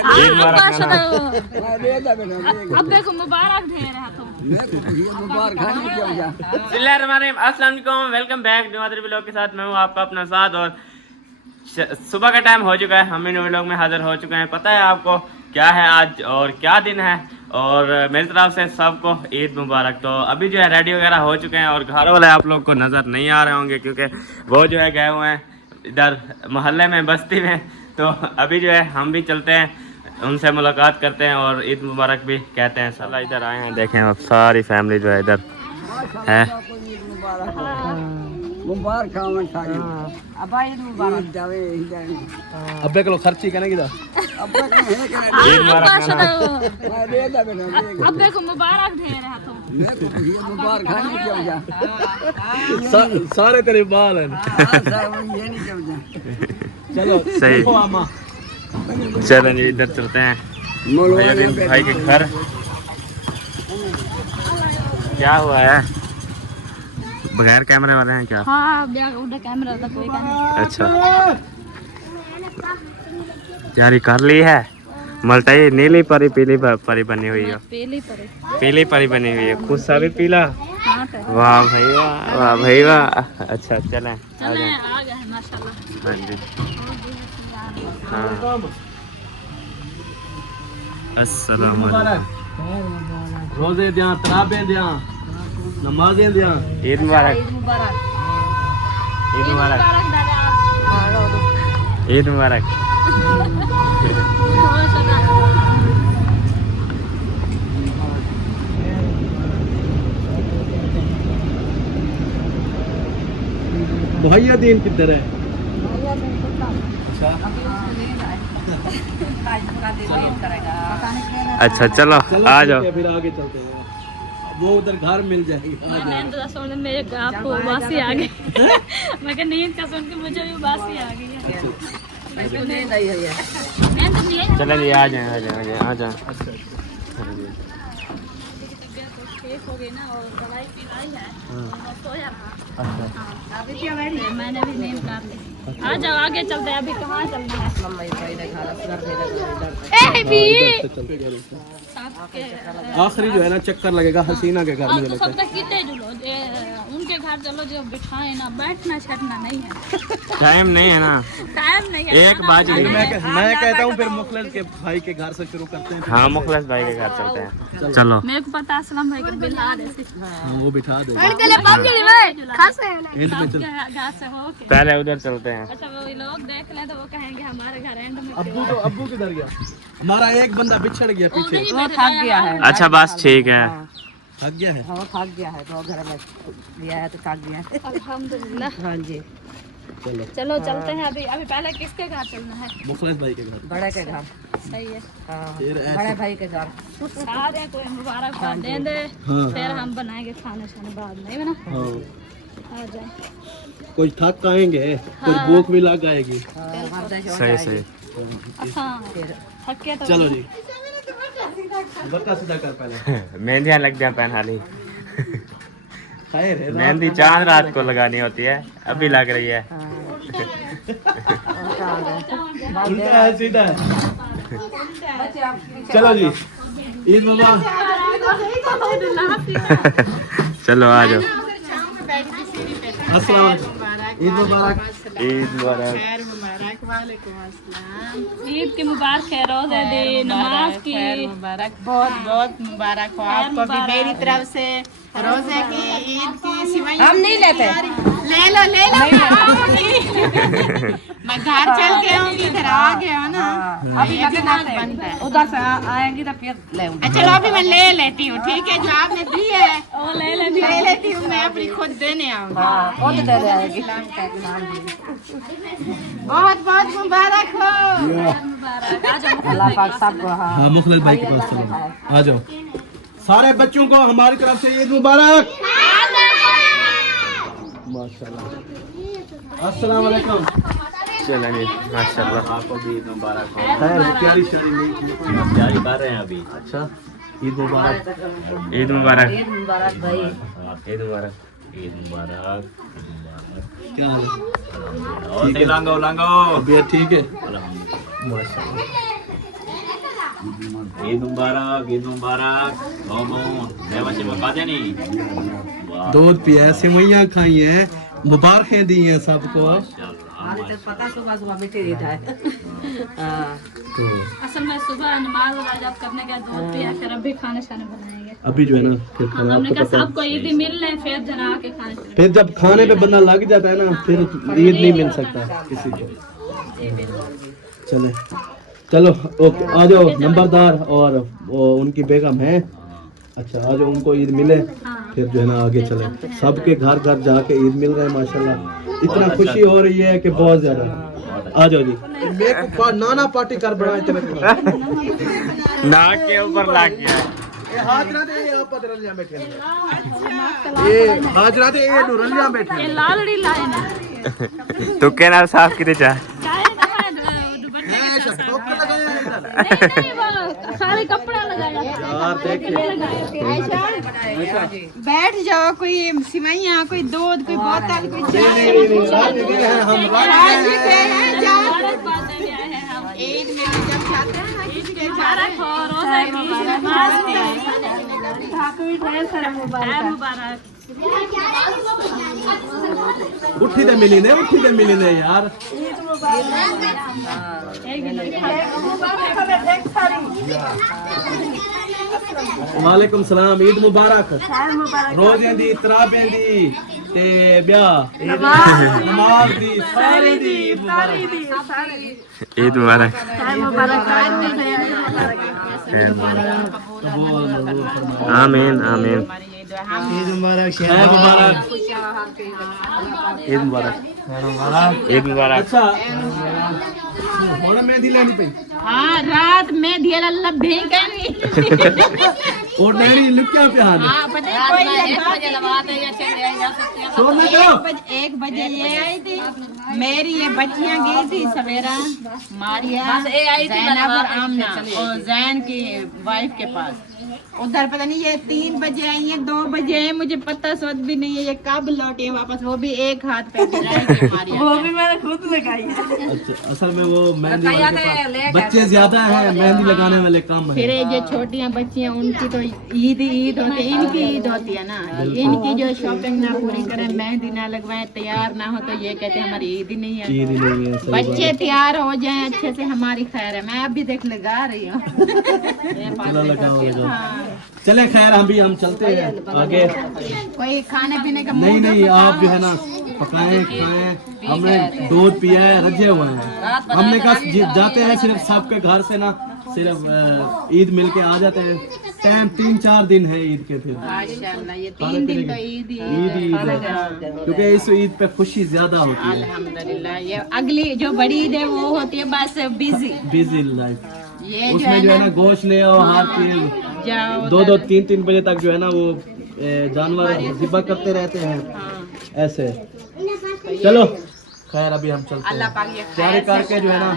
ईद मुबारक अब्बे को मुबारक दे रहा तो अस्सलाम वालेकुम, welcome back new other vlog के साथ। मैं हूँ आपका अपना साथ और सुबह का टाइम हो चुका है, हम न्यू व्लॉग में हाजिर हो चुके हैं। पता है आपको क्या है आज और क्या दिन है, और मेरी तरफ से सबको ईद मुबारक। तो अभी जो है रेडी वगैरह हो चुके हैं और घर वाले आप लोग को नज़र नहीं आ रहे होंगे क्योंकि वो जो है गए हुए हैं इधर मोहल्ले में, बस्ती में। तो अभी जो है हम भी चलते हैं, उनसे मुलाकात करते हैं और ईद मुबारक भी कहते हैं। साला इधर आए हैं, देखें अब सारी फैमिली जो है इधर है। मुबारक अब्बे को खर्ची करने की था। अब्बे को मुबारक दे रहा तो सारे तेरे बाल हैं। चलो सही, चलो जी इधर चलते हैं भाई के घर। क्या हुआ है, बगैर कैमरे वाले हैं क्या? हाँ उधर कैमरा था, कोई कैमरा। अच्छा तैयारी कर ली है। मल्टाई नीली परी पीली परी बनी हुई है, पीली परी बनी हुई है, खुद सा भी पीला। वाह भाई वाह, वाह भाई वाह। अच्छा चलें, आ गए माशाल्लाह। हाँ जी हाँ। अस्सलाम वालेकुम। रोजे दिया, तराबे दिया, नमाजें दिया। ईद मुबारक, ईद मुबारक, ईद मुबारक। मुहैया दीन किधर है? अच्छा चलो आ जाओ। फिर आगे चलते हैं, वो उधर घर मिल जाएगी। मेरे आपको उबासी आ गई। मैं कहा नींद का सुन के मुझे भी उबासी आ गई है। चलो जी आ जाए, आ जाए, आ जाए, आ जाए। ठीक हो गई ना, और दवाई पिलाई है, सोया था। अच्छा मैंने भी नींद कर ली। आ जाओ आगे चलते हैं, अभी कहाँ चलना है? आखिरी जो है ना चक्कर लगेगा हसीना के घर में लगता है। उनके घर चलो जो बिठाए ना, बैठना छटना नहीं है। टाइम नहीं है ना, टाइम नहीं है। एक बात ही नहीं है। मैं कहता हूँ फिर मुखलिस के भाई के घर से शुरू करते हैं। हाँ मुखलिस भाई के घर चलते हैं, चलो। मेरे को पता असलम भाई के बिल आ रहे थे। वो बिठा दे। पहले उधर चलते हैं। अच्छा वो लोग देख ले तो वो कहेंगे हमारे घर एंड में। अब्बू किधर गया? हमारा एक बंदा बिछड़ गया पीछे। वो थक गया है। अच्छा बस ठीक है। थक गया है? हाँ थक गया है, तो घर में गया है तो थक गया है। अल्हम्दुलिल्लाह। हाँ जी चलो चलते हैं। अभी पहले किसके घर चलना है? मुखलिस भाई के घर। बड़े के घर। सही है। हाँ फिर बड़े भाई के घर। सारे कोई मुबारकबाद दे दे, हाँ। फिर हम बनाएंगे खाने शाने बाद में, है ना? हाँ। आ जाए। कुछ थक आएंगे, कुछ भूख भी लग आएगी। सही सही। हाँ थके तो चलो जी बता सीधा कर पहले। मेहंदियाँ लग जाए पहन हाली। खैर है, मेहंदी चांद रात को लगानी होती है, अभी लग रही है। उल्टा है सीधा है। चलो जी ईद मुबारक। चलो आ जाओ। अस्सलाम ईद मुबारक। ईद मुबारक। ईद की मुबारक है, रोजे दी, नमाज की मुबारक, बहुत बहुत मुबारक हो आपको भी मेरी तरफ से। रोजे की, ईद की, सिवाय हम नहीं लेते। ले लो मैं घर चल के आऊंगी, इधर आ गए हो ना। अभी बनता है उधर से आएंगी तो फिर ले चलो अभी मैं ले लेती हूँ, ठीक है? जो आपने दी है वो ले लेती हूँ, मैं अपनी खुद देने आऊंगी। खुद दे देगी। बहुत बहुत मुबारक हो। अल्लाह पाक सबको। हाँ मुखलिस भाई के पास चलो, आ जाओ। सारे बच्चों को हमारी तरफ से ईद मुबारक। माशाल्लाह। अस्सलाम वालेकुम। चलें जी माशाल्लाह। आपको भी ईद मुबारक हो। प्यारी शादी नहीं तैयारी कर रहे हैं अभी। अच्छा ईद मुबारक। ईद मुबारक, ईद मुबारक भाई। ईद मुबारक, ईद मुबारक। क्या हाल है? लांगो लांगो तबीयत ठीक है? माशाल्लाह। ईद मुबारक, ईद मुबारक। मैं बच्चे बता देनी। दूध पिया, सेवइयां खाई हैं, मुबारकें दी हैं सबको। हमारी तो पता सुबह सुबह मीठी ईद है। हाँ। तो असल में सुबह नमाज वमाज करने के बाद दूध पिया, फिर अभी खाना शाना बनाएंगे। अभी जो है ना फिर खाना हमने आपको कहा पता है। सबको ईद मिल रहे, फिर जना के खाना शुरू। फिर जब खाने पे बंदा लग जाता है ना, फिर ईद नहीं मिल सकता किसी को। चले चलो ओके, आ जाओ नंबरदार और वो उनकी बेगम है। अच्छा आ जाओ, उनको ईद मिले, फिर जो है ना आगे चले। सबके घर घर जाके ईद मिल रहे हैं माशाल्लाह। इतना खुशी हो रही है कि बहुत ज्यादा। आ जाओ जी। मेरे को नाना पार्टी कर बनाए तेरे नाक के ऊपर लाग गया। ये हाजरा दे, ये आप रलिया बैठे हैं। ये हाजरा दे, ये रलिया बैठे हैं। ये लालड़ी लाए ना तू के नाल साफ किते जा। ऐसा टोपी लगाया है इधर। नहीं वो खाली कपड़ा लगाया। यार देखिए, बैठ जाओ, कोई सिवैयाँ, कोई दूध, कोई बोतल, कोई चाय। हम आज भी पे हैं, जाओ। मुबारक बात देने आए हैं हम। ईद में भी जब खाते हैं ना किसी के मुबारक हो, रोज़ा की नमाज की। मुबारक। उठी दे मिली ने, उठी दे मिली ने यार। वालेकुम सलाम, ईद मुबारक। रोज़ें दी, तराबें दी ते ब्याह नमाज दी, सारी दी ईद मुबारक। ईद मुबारक। आमीन आमीन। ईद मुबारक, शहर मुबारक, ईद मुबारक, ईद मुबारक। अच्छा मेहंदी लेनी पई हाँ, रात में दिया अल्लाह भें कहनी। और नैनी लुकिया पे हाथ हाँ, पता है कोई एक बजे ये आई थी। मेरी ये बच्चियां गई थी सवेरा, मारिया, जैनब और आमना और जैन की वाइफ के पास। उधर पता नहीं ये 3 बजे आई है, 2 बजे आई, मुझे पता सोच भी नहीं है ये कब लौटी है वापस। वो भी एक हाथ पे गिराई मारिया। वो भी मैंने खुद लगाई है। अच्छा, असल में वो मेहंदी वाले के पास बच्चे ज्यादा हैं, मेहंदी लगाने वाले कम फिर है। ये जो छोटियां बच्चियां उनकी तो ईद होती है, इनकी ईद होती है ना। इनकी जो शॉपिंग ना पूरी करें, मेहंदी ना लगवाएं, तैयार ना हो तो ये कहते हैं हमारी ईद ही नहीं है। ईद ही नहीं है, सही बात बच्चे है। तैयार हो जाएं अच्छे से, हमारी खैर है। मैं अभी देख लगा रही हूँ। चलो लगाओ लगाओ। चले खैर हम चलते हैं आगे। कोई खाने पीने का नहीं मूड नहीं, हो आप बताओ। जो है ना पकाएं खाएं। हमने दूध पिया है, रजे हुए हैं। हमने कहा जाते हैं सिर्फ सबके घर से ना, सिर्फ ईद मिल के आ जाते हैं। टाइम 3-4 दिन है ईद के। फिर माशाल्लाह, ये 3 दिन तो ईद ही ईद ही ईद है, क्योंकि इस ईद पे खुशी ज्यादा होती है। अल्हम्दुलिल्लाह। ये अगली जो बड़ी ईद है वो होती है बस बिजी। बिजी लाइफ, ये उसमें जो है ना गोश्त ले आओ, हर चीज जाओ 2-2, 3-3 बजे तक जो है ना वो जानवर ज़िबा करते रहते हैं ऐसे। चलो खैर अभी हम चलते अल्लाह हैं, पाक ये तैयारी करके जो है ना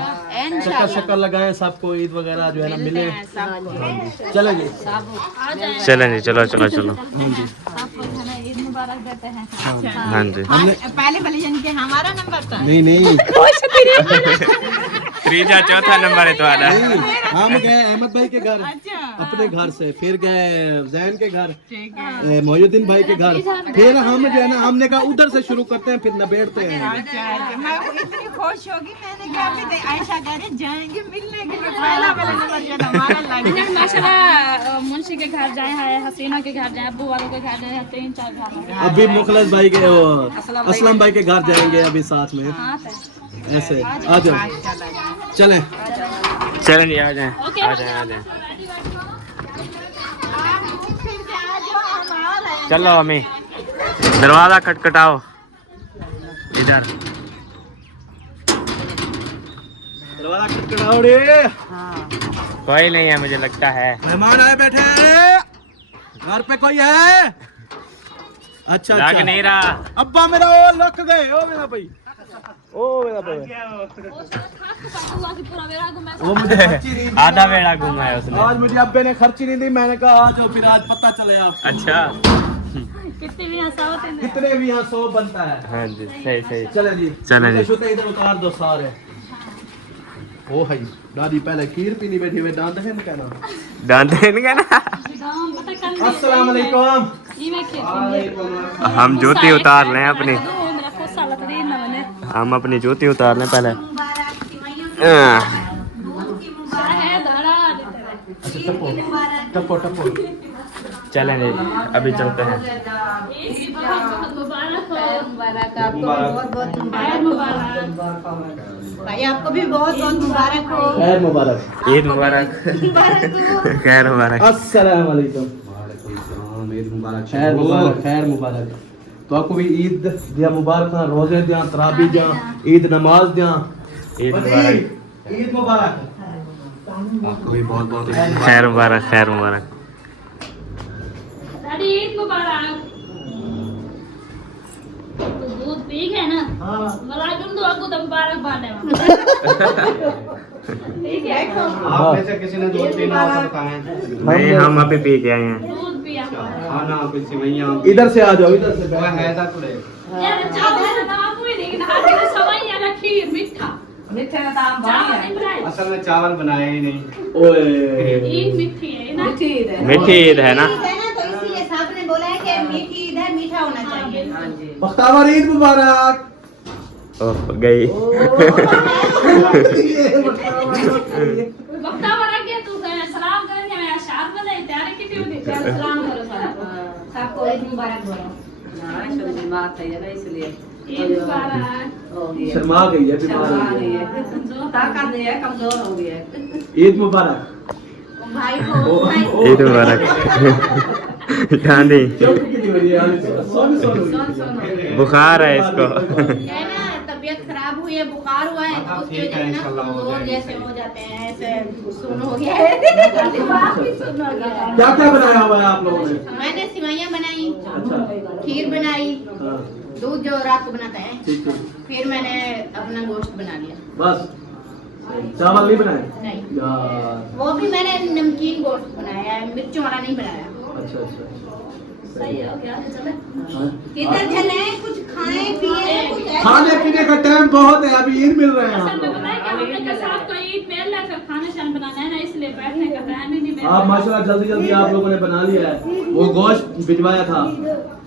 चक्कर शक्कर लगाएं, सबको ईद वगैरह जो है ना मिले। चलेंगे चलें जी, चलो चलो चलो। हाँ जी आपको जो है ना ईद मुबारक देते हैं। हाँ जी। पहले वाले जन के हमारा नंबर था। नहीं नहीं त्रीजा चौथा नंबर है तुम्हारा। नहीं, हम गए अहमद भाई के घर अपने घर से, फिर गए जैन के घर, मोहिउद्दीन भाई के घर, फिर हम जो है ना हमने कहा उधर से शुरू करते हैं, फिर नबेड़ते हैं। मैं इतनी खुश होगी, मैंने कहा कि आयशा कह रही जाएंगे मिलने के लिए। पहला वाला नंबर जो था हमारा लग गया। माशाल्लाह मुंशी के घर जाए हैं, हसीना के घर जाए, अब्बू वालों के घर जाए हैं, 3-4 घर। अभी मुखलस भाई के असलम भाई के घर जाएंगे अभी साथ में, हाँ ऐसे। आ जाओ चलें। चलें जी, आ जाएं आ जाएं आ जाएं। चलो अम्मी, दरवाजा खटखटाओ इधर। दरवाजा खटखटाओ रे। कोई नहीं है मुझे लगता है। मेहमान आए बैठे हैं, घर पे कोई है? अच्छा लग अच्छा, नहीं रहा। अब्बा मेरा ओ लग गए, ओ मेरा भाई, ओ मेरा भाई, वो मुझे खर्ची नहीं दी। आधा बेड़ा घूमा है उसने। आज मुझे अब्बे ने खर्ची नहीं दी, मैंने कहा आ जाओ, फिर आज पता चले आपको। अच्छा कितने भी हंसा होते हैं। कितने भी यहाँ 100 बनता है। हाँ जी, सही सही। चले जी, चलें जी। छूते इधर उतार दो सारे। ओ भाई दादी पहले खीर पीनी बैठी हुए दांत है कहना दांत इनका ना। दाम पता कर लिया। अस्सलाम वालेकुम। ये मैं खेल हम जूती उतार लें अपनी, मेरा को साला तो ना बने हम अपनी जूती उतार लें पहले। है धड़ा अच्छा टपो टपो टपो। चलें जी, अभी चलते हैं। बहुत मुबारक हो। मुबारक आपको बहुत बहुत मुबारक हो भाई, आपको भी बहुत बहुत मुबारक हो। खैर मुबारक। ईद मुबारक। खैर मुबारक। अस्सलाम वालेकुम। ईद मुबारक। खैर मुबारक खैर मुबारक। तो आपको भी ईद दिया मुबारक, रोजे दिया, तराबी दिया, ईद नमाज दिया। ईद मुबारक। ईद मुबारक। आपको भी बहुत बहुत खैर मुबारक। खैर मुबारक। दादी ईद मुबारक। तो दूध पी गए ना? हाँ मलाई तुम तो आपको तो मुबारक बांटे ठीक है। आप में से किसी ने दूध पीना हो तो बताएं। नहीं, हम अभी पी के आए हैं। दूध पिया खाना कुछ सिवैयां इधर से आ जाओ, इधर से वो बैठ। है था थोड़े। यार चावल ना आप ही नहीं ना आज समय या खीर मीठा मीठे का दाम चावल बढ़िया नहीं बनाए। असल में चावल बनाए ही नहीं। ओए ईद मीठी है ना? मीठी ईद है। मीठी ईद है ना? ईद है ना, तो इसीलिए साहब ने बोला है कि मीठी ईद है, मीठा होना चाहिए। हाँ जी। बख्तावर ईद मुबारक। ओह गई। वक्ता बना के तू सलाम करके मैं शाद में नहीं तैयार की थी सलाम करो सबको ईद मुबारक बोलो। हाँ छोटी बात है ना इसलिए ईद मुबारक। हो गई है। शर्मा गई है, बीमार शर्मा हो गई गई है। ताकत नहीं है, कमजोर हो गई है। ईद मुबारक। भाई को भाई ईद मुबारक। गांधी चुप की हो रही है यार, सोन सोन सुन बुखार है इसको। है ना, तबीयत खराब हुई है, बुखार हुआ है, तो उसकी ठीक है, वजह से ना इंशाल्लाह हो कमजोर जाएगी। जैसे हो जाते हैं, ऐसे सुन हो गया है। दिमाग भी सुन हो गया है। क्या क्या बनाया हुआ है आप लोगों ने? मैंने सिवैयां बनाई, अच्छा खीर बनाई, हाँ, दूध जो रात को बनाता है, ठीक है फिर मैंने अपना गोश्त बना लिया। बस। चावल नहीं बनाए नहीं, यार? वो भी मैंने नमकीन गोश्त बनाया है, मिर्चों वाला नहीं बनाया। अच्छा अच्छा। सही हो गया चले। हाँ? किधर चले, कुछ खाएं पिए, कुछ ऐसा खाने पीने का टाइम बहुत है, अभी ईद मिल रहे हैं असल आप में लोग। पता है कि हमने के साथ कोई ईद मेल लेकर खाना शान बनाना है ना, इसलिए बैठने का टाइम ही नहीं मिलता। आप माशाल्लाह जल्दी जल्दी आप लोगों ने बना लिया है। वो गोश्त भिजवाया था,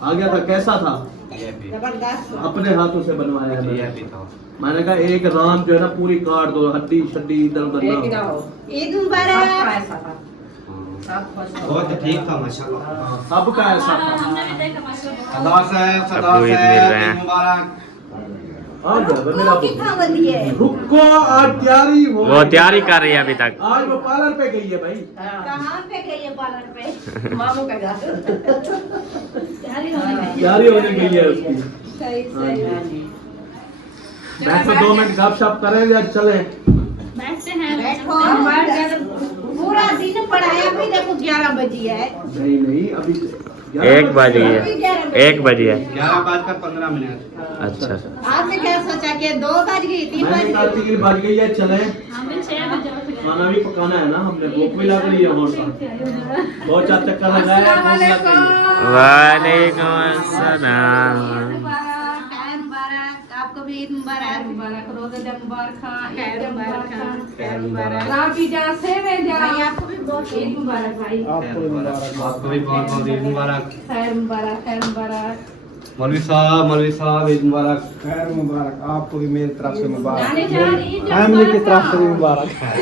आ गया था, कैसा था? जबरदस्त। अपने हाथों से बनवाया है ये मैंने। भी था। मैंने कहा एक राम जो है ना पूरी काट दो, हड्डी शड्डी इधर उधर एक ही ना रहो। हो। ईद सबका मुबारक। ऐसा था। सब खुश हो। बहुत ठीक था माशाल्लाह। हाँ, सबका ऐसा हाँ, था। हमने भी देखा माशाल्लाह। सदा से सबको ईद मिल रहे हैं। ईद मुबारक। हाँ जी, मेरा की खावत है। रुको, आज तैयारी हो वो तैयारी कर रही है अभी तक। आज वो पार्लर पे गई है भाई। हाँ। कहाँ पे गई है पार्लर पे? मामू का घर। तैयारी होने में। तैयारी होने गई है उसकी। सही सही। हाँ जी। बैठो 2 मिनट गपशप करें या चले? बैठते हैं। बैठो, पूरा दिन पढ़ाया भी, देखो 11 बजी है। नहीं नहीं, अभी 1 बज गई है। 1 बज गया। 11:15 अच्छा। आपने क्या सोचा कि 2 बज गई, 3 मैंने बज कहा गई? 3 बज गई है, चले। हम भी 6 बजे उठ गए। खाना भी पकाना है ना, हमने भूख भी लग रही है और साथ 2-4 चक्कर लगाए, भूख लग गई है। वालेकुम अस्सलाम। खैर मुबारक, आपको भी ईद मुबारक। मुबारक रोज़े जब मुबारक खां, ईद खैर जब मुबारक, मुबारक खां। खैर मुबारक। राबी जा से में जा। भाई आपको भी बहुत ईद मुबारक भाई। आपको भी बहुत बहुत ईद मुबारक। खैर मुबारक, खैर मुबारक। मौलवी साहब ईद मुबारक। खैर मुबारक। आपको भी मेरी तरफ से जाने जान ईद जब फैमिली की तरफ से भी मुबारक मुबारक।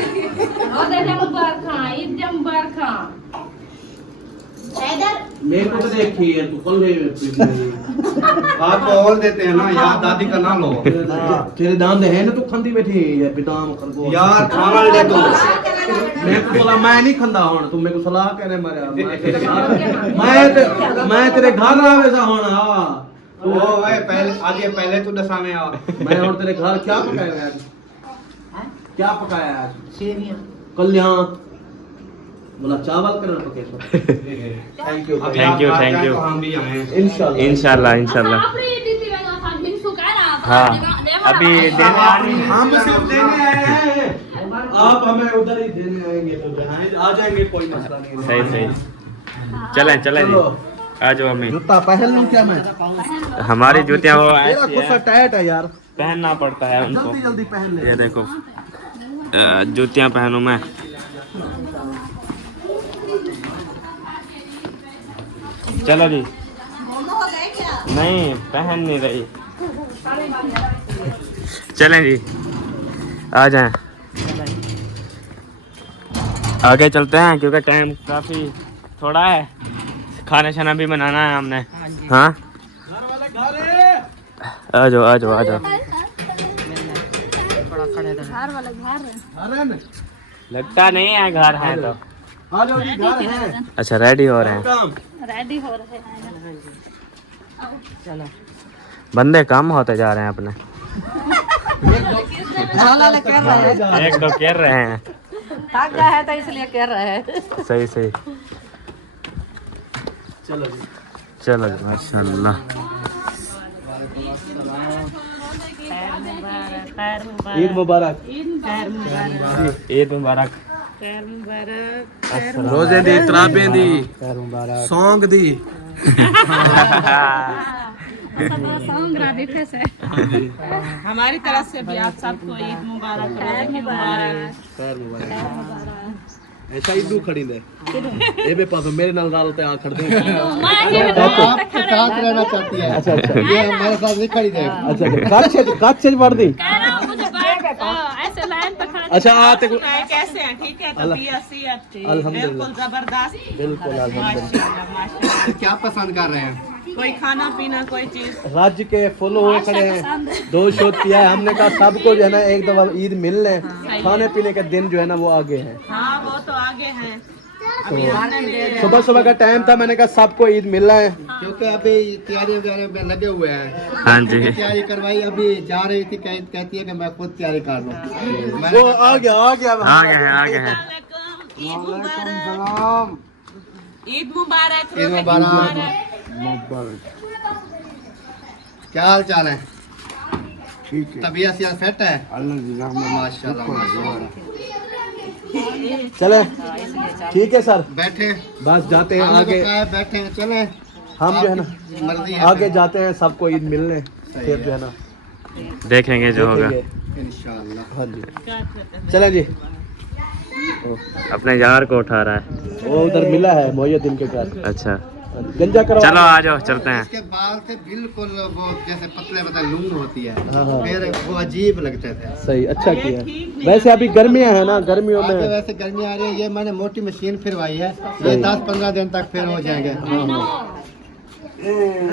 रोज़े जब मुबारक खां, ईद जब मुबारक खां। हैदर, मेरे को तो देखी है, तू कल गई आप बोल देते हैं ना यार, दादी का ना लो तेरे दाम दे है ना, तू खंदी बैठी है बादाम खरगोश यार। खाना ले तुम। मैं को सलाह मैं नहीं खंदा होना, तुम मेरे को सलाह कहने मारे मैं तेरे घर आवे सा होना। हां ओ भाई पहले आज ये पहले तू दशा में आ। मैं और तेरे घर क्या पकाया आज? क्या पकाया आज? सेवियां। कल्याण बोला चावल करना पके तो। थैंक यू अभी Thank you, आप आ thank जाए you. तो हम भी आए। इंशाल्लाह इंशाल्लाह इंशाल्लाह। आपने ईद दी थी मैं था बिन कह रहा था। हाँ अभी देने आनी है। हम सिर्फ देने आए हैं, आप हमें उधर ही देने आएंगे तो आ जाएंगे, कोई मसला नहीं है। सही सही। चलें चलें जी, आ जाओ अम्मी। जूता पहन लूं क्या मैं? हमारी जूतियाँ वो तेरा ऐसी कुत्ता है, टाइट है यार, पहनना पड़ता है उनको। जल्दी जल्दी पहन ले। ये देखो जूतियाँ पहनूं मैं। चलो जी। नहीं पहन नहीं रही। चलें जी, आ जाएं। आगे चलते हैं क्योंकि टाइम काफ़ी थोड़ा है, खाना शाना भी बनाना है हमने। हाँ आ जाओ आ जाओ आ जाओ। घर वाला घर है। लगता नहीं है घर है तो। आ जाओ जी, घर है। अच्छा रेडी हो रहे हैं, रेडी हो रहे हैं। चलो बंदे कम होते जा रहे हैं अपने। एक दो कर रहे हैं। थक गया है तो इसलिए कर रहे हैं। सही सही। चलो जी। चलो जी माशाल्लाह। ईद मुबारक। ईद मुबारक। रोजे दी, तराबे दी, सौंग दी। सॉन्ग राबी फेस है। हमारी तरफ से भी आप सबको ईद मुबारक, रोजे की मुबारक। खैर मुबारक। ऐसा ही दू खड़ी ले ये भी पास मेरे नाल डालते आ खड़ते हैं। आपके साथ रहना चाहती है। अच्छा अच्छा, ये हमारे साथ नहीं खड़ी है। अच्छा काच पड़ दी। ऐसे लाइन पे खड़ा। अच्छा आते को कैसे हैं? ठीक है, तबीयत सेहत अल्हम्दुलिल्लाह। बिल्कुल जबरदस्त। बिल्कुल अल्हम्दुलिल्लाह। माशाल्लाह माशाल्लाह। क्या पसंद कर रहे हैं? कोई खाना पीना कोई चीज? राज्य के फुल हुए खड़े हैं। 2 शो किया है हमने, कहा सबको जो है ना एक दफा ईद मिल ले। खाने पीने के दिन जो है ना वो आगे हैं। हाँ वो तो आगे हैं। सुबह सुबह का टाइम था, मैंने कहा सबको ईद मिल रहा है। क्योंकि अभी तैयारी वगैरह में लगे हुए हैं। हाँ जी। तैयारी करवाई, अभी जा रही थी, कहती है कि मैं खुद तैयारी कर लूँ। वो आ गया आगे हैं आगे हैं। ईद मुबारक। सलाम। ईद मुबारक। ईद मुबारक। क्या हाल चाल है? ठीक है। तबीयत से सेट है? माशाल्लाह माशाल्लाह। चले ठीक है सर, बैठे बस जाते हैं आगे। बैठे हैं, चले। हम जो है ना मर्जी है। आगे जाते हैं, सबको ईद मिलने, फिर जो है ना देखेंगे जो होगा। देखेंगे। इंशाल्लाह। हाँ जी चले जी। अपने यार को उठा रहा है। वो उधर मिला है मोहिउद्दीन के घर। अच्छा गंजा करो। चलो आ जाओ चलते हैं। इसके बाल थे बिल्कुल वो जैसे पतले पतले लून होती है। हाँ। फिर वो अजीब लगते थे। सही, अच्छा किया। वैसे अभी गर्मियां है ना, गर्मियों आगे में वैसे गर्मी आ रही है, ये मैंने मोटी मशीन फिरवाई है, ये 10-15 दिन तक फिर हो जाएंगे।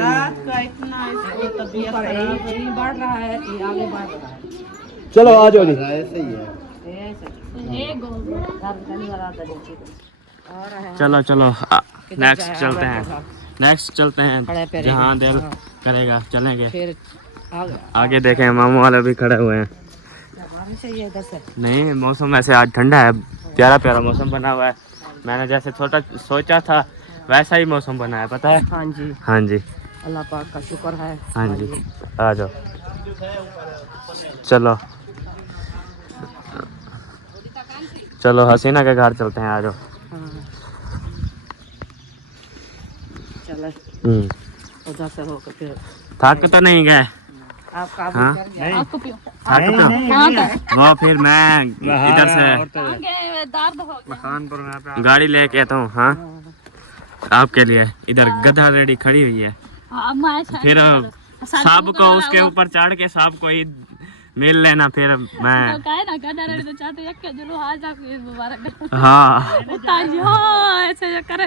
रात का इतना इसको तबीयत खराब बढ़ रहा है, आगे बढ़ रहा है। चलो आ जाओ जी। ऐसे ही है। चलो चलो नेक्स्ट चलते हैं। नेक्स्ट चलते हैं जहाँ दिल करेगा चलेंगे। फिर आगे देखें मामू वाले भी खड़े हुए हैं। नहीं मौसम वैसे आज ठंडा है, प्यारा प्यारा मौसम बना हुआ है। मैंने जैसे छोटा सोचा था वैसा ही मौसम बना है, पता है। हाँ जी, हाँ जी अल्लाह पाक का शुक्र है। हाँ जी आ जाओ। चलो चलो हसीना के घर चलते हैं, आ जाओ। चलो उधर से होकर फिर थक तो नहीं गए? आपका हाँ आपको पियो। थक तो वो फिर मैं इधर से आगे दर्द हो गया। गाड़ी लेके आता हूँ। हाँ आपके लिए इधर गधा रेडी खड़ी हुई है। हाँ, मैं फिर सबको उसके ऊपर चढ़ के सबको ईद मिल लेना। फिर मैं कहे ना गधा रेडी तो चाहते एक के जुलू आज आपको ईद मुबारक। हाँ उतारियो ऐसे करे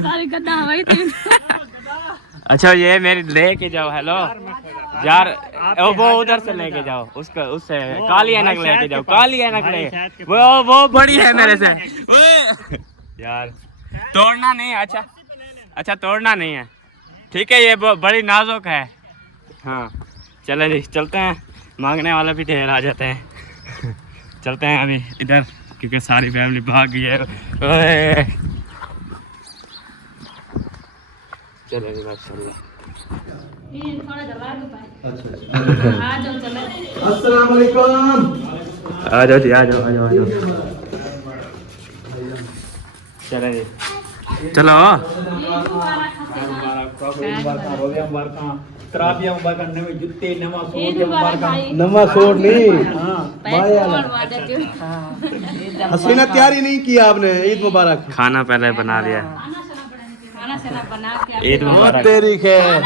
सारी गधा हवाई थी। अच्छा ये मेरी लेके जाओ। हेलो यार वो उधर से लेके जाओ, उसका उससे काली ऐनक लेके जाओ। काली ऐनक ले वो बड़ी है मेरे से। ओए! यार तोड़ना नहीं है। अच्छा अच्छा तोड़ना नहीं है, ठीक है। ये बड़ी नाजुक है। हाँ चले जी चलते हैं, मांगने वाले भी ढेर आ जाते हैं। चलते हैं अभी इधर क्योंकि सारी फैमिली भाग गई है। ओए! चलो जी माशाल्लाह। अस्सलाम वालेकुम। आ जाओ जी आ जाओ आ जाओ आ जाओ। चलो जी चलो। तराबियां मुबारक नवे जूते नवा सूट ईद मुबारक मुबारक भाई। नवा सूट नहीं हां पैसे और वादे के। हसीना तैयारी नहीं की आपने ईद मुबारक खाना पहले बना लिया। खाना से बना के ईद बहुत मुबारक। तेरी खैर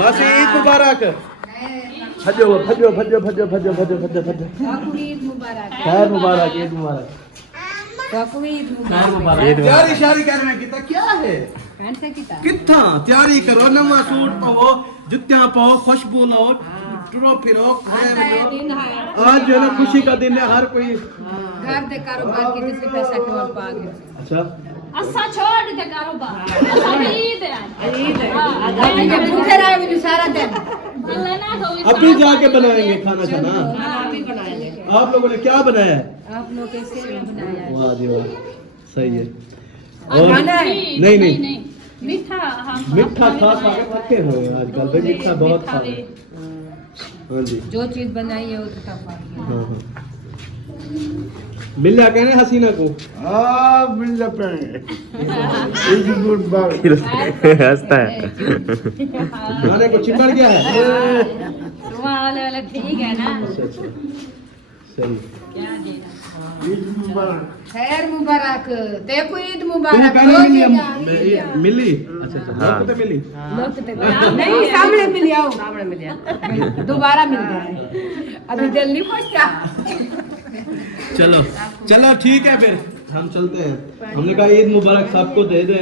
बस ईद मुबारक भजो भजो भजो भजो भजो भजो भजो भजो ईद मुबारक खैर मुबारक ईद मुबारक ईद खैर मुबारक मुबारक तैयारी शारी कर रहे कितना क्या है कितना तैयारी करो नवा सूट पाओ जुत्तियां पाओ खुशबू लो टुरो फिरो आज जो है ना खुशी का दिन है हर कोई घर दे कारोबार की किसी पैसा के और पा गए अच्छा अच्छा छोड़ के कारोबार असल ईद है। ईद है भूखे रहे भी सारा दिन लेना तो अभी जाके बनाएंगे खाना खाना अभी बनाएंगे आप लोगों ने क्या बनाया है आप लोग कैसे बनाया है वाह जी वाह सही है और खाना है नहीं नहीं मीठा हम मीठा खा खा के थके हुए हैं आजकल भाई मीठा बहुत खा रहे हैं हाँ जी जो चीज बनाई है वो तो सब खा हाँ हाँ मिल जाके ना हसीना को मिल जाते हैं ईद मुबारक हंसता है। खाने को चिपड़ गया है वाले वाले ठीक है ना। अच्छा अच्छा सही क्या देना ईद मुबारक खैर मुबारक देखो ईद तुम मुबारक पहले रोज मिली ईद आ- मिली अच्छा अच्छा हाँ। लोग तो मिली लोग तो नहीं सामने मिल आओ सामने मिल दोबारा मिल जाए अभी दिल नहीं पहुंचता चलो चलो ठीक है फिर हम चलते हैं हमने कहा ईद मुबारक सबको दे दे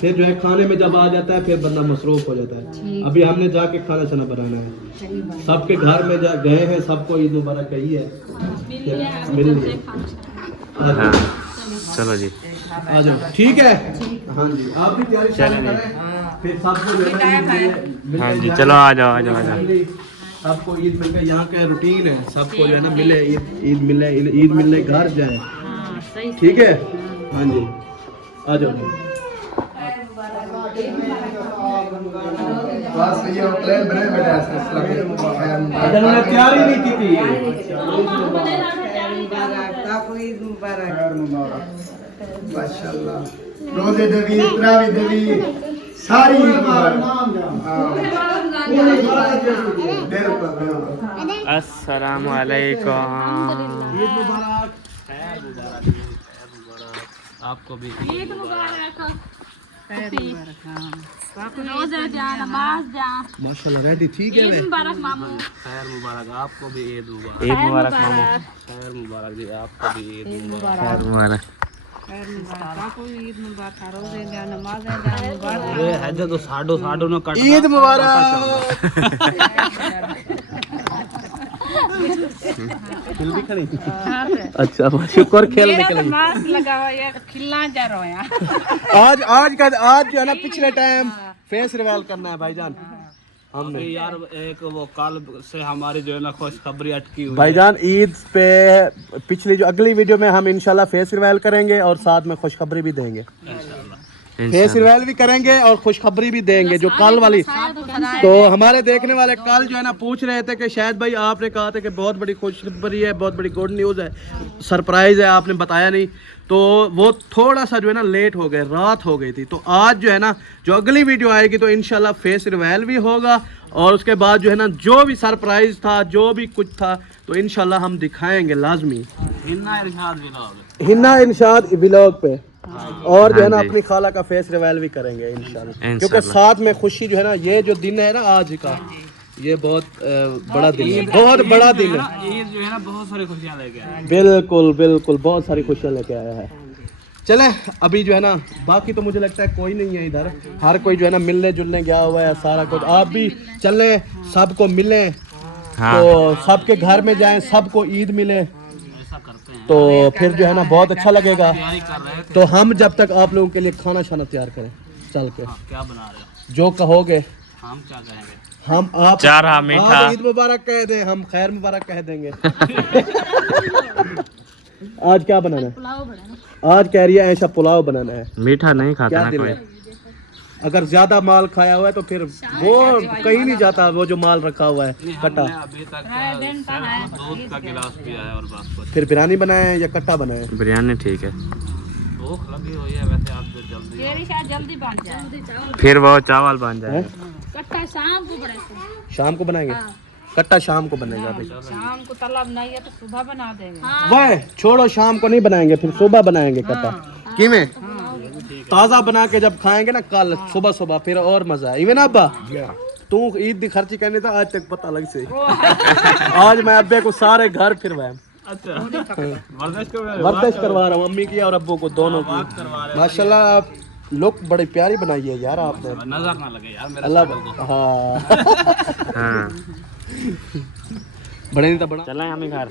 फिर जो है खाने में जब आ जाता है फिर बंदा मसरूफ हो जाता है अभी हमने जाके खाना छाना बनाना है सबके घर में जा गए हैं सबको ईद मुबारक कही है फिर मिल ली हाँ चलो जी आ जाओ ठीक है हाँ जी आप भी तैयारी चलें जी। करें फिर सबको जो है ना ईद हाँ जी जाए। चलो आ जाओ आ जाओ आ जाओ। सबको ईद मिल गई यहाँ का रूटीन है सबको जो है ना मिले ईद मिले ईद मिलने घर जाए ठीक है हाँ जी आ जाओ बस ये प्लान बने बेटा अगर उन्होंने तैयारी नहीं की थी ईद मुबारक माशाल्लाह रोजे देवी तरावी देवी सारी ईद मुबारक अस्सलाम वालेकुम। ईद मुबारक आपको भी ईद मुबारक रोजे जा नमाज जा माशाल्लाह रेडी ठीक है ईद वे मुबारक मामू खैर मुबारक आपको भी ईद मुबारक। ईद मुबारक मामू। खैर मुबारक जी आपको भी ईद मुबारक। खैर मुबारक। ईद मुबारक खेल भी खड़ी अच्छा शुक्र खेल निकली मास्क लगा हुआ है खिलना जा रहा है आज जो है ना पिछले टाइम फेस रिवाइल करना है भाईजान हमने यार एक वो कल से हमारी जो है ना खुशखबरी अटकी हुई भाईजान ईद पे पिछली जो अगली वीडियो में हम इंशाल्लाह फेस रिवाइल करेंगे और साथ में खुशखबरी भी देंगे फेस रिवाइल भी करेंगे और खुशखबरी भी देंगे जो कल वाली तो हमारे देखने वाले कल जो है ना पूछ रहे थे कि शायद भाई आपने कहा था कि बहुत बड़ी खुशखबरी है बहुत बड़ी गुड न्यूज़ है सरप्राइज है आपने बताया नहीं तो वो थोड़ा सा जो है ना लेट हो गए रात हो गई थी तो आज जो है ना जो अगली वीडियो आएगी तो इंशाल्लाह फेस रिवाइल भी होगा और उसके बाद जो है ना जो भी सरप्राइज था जो भी कुछ था तो इंशाल्लाह हम दिखाएंगे लाजमी हिन्ना इरशाद व्लॉग पे और जो है ना हाँ जी। अपनी खाला का फेस रिवाइल भी करेंगे इंशाल्लाह क्योंकि इंशाल्लाह। साथ में खुशी जो है ना ये जो दिन है ना आज का ये बहुत बड़ा दिन है बहुत बड़ा दिन है ईद जो है ना बहुत सारी खुशियां लेके आए बिल्कुल बिल्कुल बहुत सारी खुशियाँ लेके आया है चले अभी जो है ना बाकी तो मुझे लगता है कोई नहीं है इधर हर कोई जो है ना मिलने जुलने गया हुआ है सारा कुछ आप भी चले सबको मिलें हाँ। तो सबके घर में जाएं सबको ईद मिले तो फिर जो है ना बहुत अच्छा लगेगा तो हम जब तक आप लोगों के लिए खाना शाना तैयार करें चल के क्या बना रहे हो जो कहोगे हम क्या करेंगे हम आप चारा मीठा। आप ईद मुबारक कह दें हम खैर मुबारक कह देंगे आज क्या बनाना है आज कह रही है ऐसा पुलाव बनाना है मीठा नहीं खाता क्या ना दिल कोई। है अगर ज्यादा माल खाया हुआ है तो फिर वो कहीं नहीं जाता वो जो माल रखा हुआ है कट्टा अभी तक सिर्फ दूध का गिलास पिया है और बस कुछ फिर बिरयानी बनाए या कट्टा बनाए दूध भूख लगी हुई है वैसे आप जो जल्दी तेरी शायद जल्दी बन जाए। जल्दी चावल फिर वो चावल बन जाए। कट्टा शाम को बनाते शाम को बनाएंगे, कट्टा शाम को बनेगा अभी। शाम को तलब नहीं है तो सुबह बना देंगे। वह छोड़ो, शाम को नहीं बनाएंगे, फिर सुबह बनाएंगे कट्टा। किमें ताजा बना के जब खाएंगे ना कल सुबह सुबह, फिर और मजा है। इवन अब्बा तू ईद दी खर्ची करने था आज तक पता लग से। आज मैं अब्बे को सारे घर फिर वह अच्छा वर्जिश वर्जिश करवा रहा हूँ अम्मी की और अब्बू को दोनों की। माशाल्लाह आप लुक बड़ी प्यारी बनाई है यार आपने। नजर ना लगे यार मेरा। अल्लाह हाँ हाँ बड़े नहीं था बड़ा। चलें हमें घर।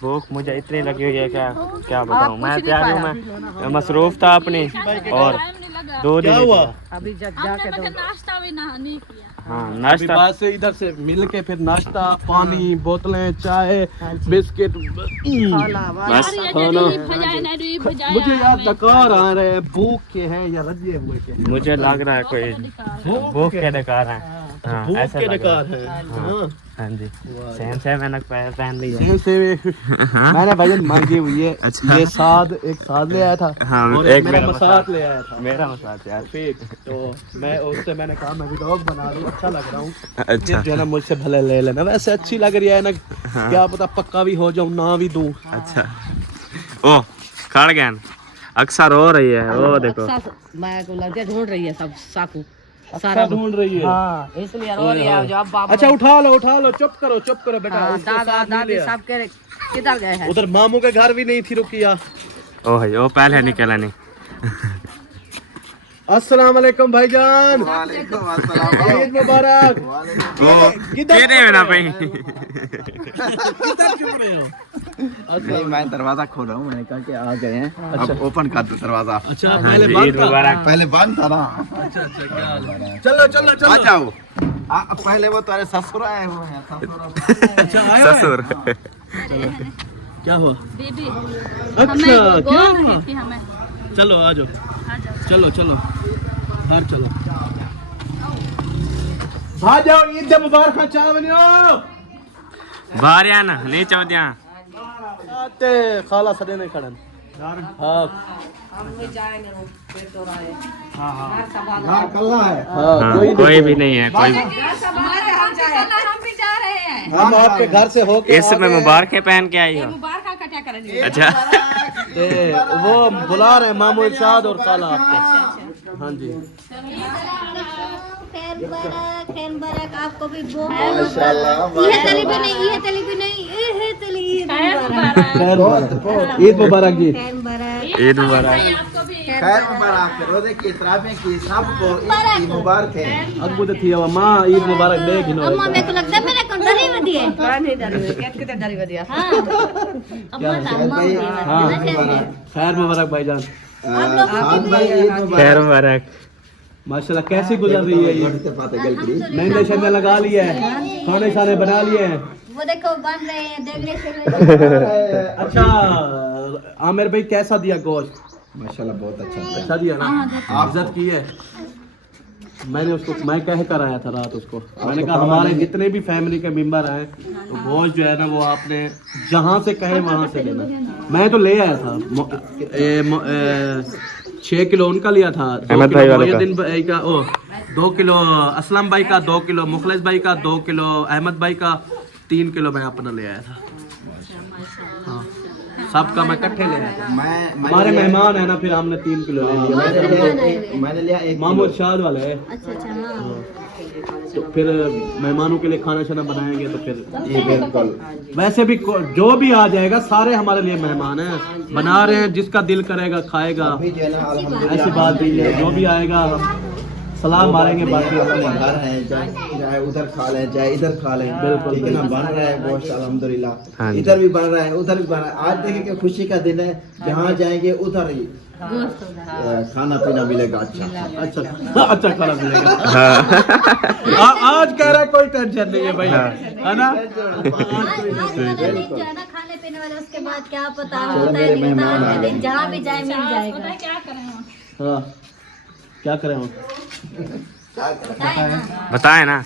भूख मुझे इतनी लगी हुई है क्या क्या बताऊँ। मैं तैयार हूँ, मैं मसरूफ था अपनी और टाइम नहीं लगा। 2 दिन क्या हुआ? अभी जब हमने मतलब नाश्ता भी नहीं किया। हाँ अभी नाश्ता बाद से इधर से मिल के फिर नाश्ता पानी बोतलें चाय बिस्किट बस मुझे यार डकार आ रहे हैं। भूख के हैं या रजे हुए के? मुझे लग रहा है कोई भूख के डकार है। हाँ भूख ऐसा के लग रहा डकार है। है। हाँ हाँ जी सेम सेम मैंने पहन लिया। सेम से मैंने भाई मांगी हुई है। अच्छा। ये साद एक साद ले आया था हाँ और एक मेरा मेरा मसाक ले आया था। मेरा मसाज यार। ठीक तो मैं उससे मैंने कहा मैं व्लॉग बना रहा हूँ, अच्छा लग रहा हूँ, अच्छा जो है ना मुझसे भले ले लेना। वैसे अच्छी लग रही है ना, क्या पता पक्का भी हो जाऊँ ना भी दूँ। अच्छा ओ खड़ गया अक्सर हो रही है वो देखो। मैं को लगे ढूंढ रही है सब साकू सारा ढूंढ रही है। हाँ इसलिए रो रही है। जो अब बाबा अच्छा उठा लो चुप करो बेटा। उसको दादा साथ नहीं दादी लिया। सब के किधर गए हैं? उधर मामू के घर भी नहीं थी रुकिया। ओ है वो पहले निकला नहीं। अस्सलाम वालेकुम भाईजान। ईद मुबारक। किधर में ना पे नहीं मैं दरवाजा खोल रहा हूँ, मैंने कहा कि आ गए हैं। अच्छा ओपन कर दो दरवाजा। अच्छा हाँ पहले जी, बंद ईद था। मुबारक। पहले बंद था ना। अच्छा क्या हाल है? चलो आ जाओ। पहले वो तुम्हारे ससुर आए हुए हैं। अच्छा आया है? ससुर क्या हुआ? दीदी अच्छा हमें क्या बोल हुआ? रही थी हमें। चलो आ जाओ चलो घर चलो आ जाओ। ईद मुबारक चाह बनियो बाहर या ना नहीं चाहते आते खाला सदे नहीं खड़न। हाँ घर कल्ला है। हाँ कोई भी नहीं है कोई हम भी जा रहे हैं। हम आपके घर से होके इसमें मुबारकें पहन के आई हो। मुबारक का क्या करेंगे? अच्छा ते वो बुला रहे हैं मामू इरशाद और खाला आपको। हाँ जी खैर मुबारक आपको भी बहुत। ये तली भी नहीं, ये तली भी नहीं, ये तली ईद मुबारक। ईद मुबारक जी। खैर मुबारक। ईद मुबारक। आपको भी खैर मुबारक। रोजे की तराबे की सबको ईद मुबारक है। अगबू तो थी माँ ईद मुबारक दे गिनो। अम्मा मेरे को लगता है मैंने कौन डरी में दिए। नहीं डरी कितने डरी बदिया। हाँ अम्मा हाँ खैर मुबारक भाईजान। साथ भाई ईद मुबारक। खैर मुबारक। माशाल्लाह कैसी गुजर रही है ये? महंगे शहंगे लगा लिए हैं, खाने शाने बना लिए हैं। वो देखो बन रहे हैं देखने से। अच्छा आमिर भाई कैसा दिया गोश्त? माशाल्लाह बहुत अच्छा अच्छा दिया ना? इज्जत की है। मैं कह कर आया था रात उसको। मैंने कहा हमारे जितने भी फैमिली के मेंबर हैं तो गोश्त जो है ना वो आपने जहाँ से कहे वहाँ से लेना। मैं तो ले आया था 6 किलो उनका लिया था, 2 अहमद किलो भाई वाले का। मोहिउद्दीन भाई का, 2 किलो असलम भाई का, 2 किलो मुखलिस भाई का, 2 किलो अहमद भाई का, 3 किलो मैं अपना ले आया था। हाँ सबका मैं इकट्ठे ले आया था। हमारे मेहमान है ना फिर हमने 3 किलो ले लिया। मैंने लिया एक मामूद शाद वाले है अच्छा अच्छा हाँ। तो फिर मेहमानों के लिए खाना शाना बनाएंगे तो फिर ये बिल्कुल वैसे भी जो भी आ जाएगा सारे हमारे लिए मेहमान हैं। बना रहे हैं जिसका दिल करेगा खाएगा, अभी जो है ना अल्हम्दुलिल्लाह ऐसी बात नहीं है। जो भी आएगा हम सलाम मारेंगे। बाकी अपने घर है चाहे उधर खा लें चाहे इधर खा लें। बिल्कुल, ठीक है ना। बन रहा है गोश्त हाँ अल्हम्दुलिल्लाह। जी। इधर भी बन रहा है उधर भी बन रहा है। आज देखिए कि खुशी का दिन है, जहाँ जाएंगे उधर ही खाना पीना मिलेगा। अच्छा खाना मिलेगा। आज कह रहा है कोई टेंशन नहीं है भाई, है ना? जो है ना खाने पीने वाले उसके बाद क्या पता चलो होता मेरे है नहीं मेहमान आ होता गए। है। जहाँ भी जाए मिल पता जाएगा। है क्या करें हम? हाँ क्या करें हम? बताए ना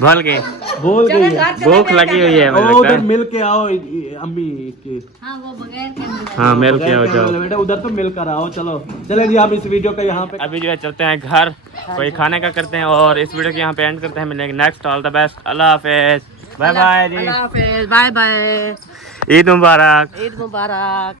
भूल गए, बोल गई है। भूख लगी हुई है मुझे ओ लगता उधर है। मिल के आओ अम्मी के। हाँ वो बगैर कैमरे हाँ मिल के हो जाओ। बेटा उधर तो मिल कर आओ। चलो चले जी, आप इस वीडियो का यहाँ पे अभी जो है चलते हैं घर, कोई खाने का करते हैं और इस वीडियो को यहाँ पे एंड करते हैं। मिलेंगे नेक्स्ट। ऑल द बेस्ट, अल्लाह हाफिज, बाय बाय जी, हाफिज, बाय बाय, ईद मुबारक। ईद मुबारक।